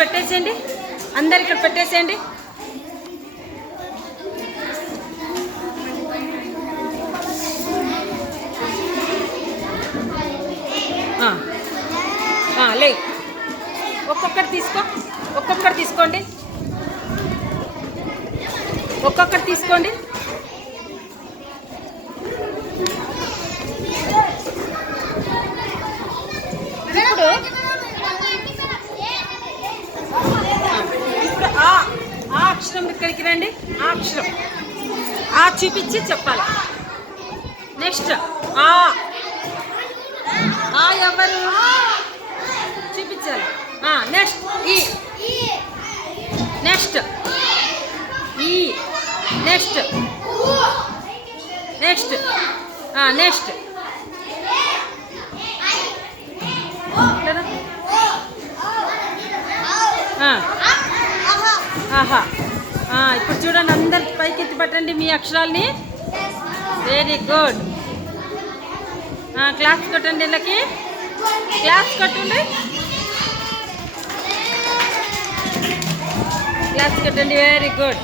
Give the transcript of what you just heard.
పెట్టేసేయండి, అందరు ఇక్కడ పెట్టేసేయండి. లే, ఒక్కొక్కటి తీసుకో, ఒక్కొక్కటి తీసుకోండి, ఒక్కొక్కటి తీసుకోండి. ఇప్పుడు ఆ అక్షరం ఇక్కడికి రండి. ఆ అక్షరం ఆ చూపించి చెప్పాలి. నెక్స్ట్ ఆ ఎవరు చూపించాలి. నెక్స్ట్ ఈ, నెక్స్ట్ ఈ, నెక్స్ట్ నెక్స్ట్ నెక్స్ట్ ఆహా. ఇప్పుడు చూడండి, అందరు పైకి ఎత్తి పట్టండి మీ అక్షరాలని. Very good. క్లాస్ కొట్టండి, వీళ్ళకి క్లాస్ కొట్టండి, క్లాస్ కొట్టండి. Very good.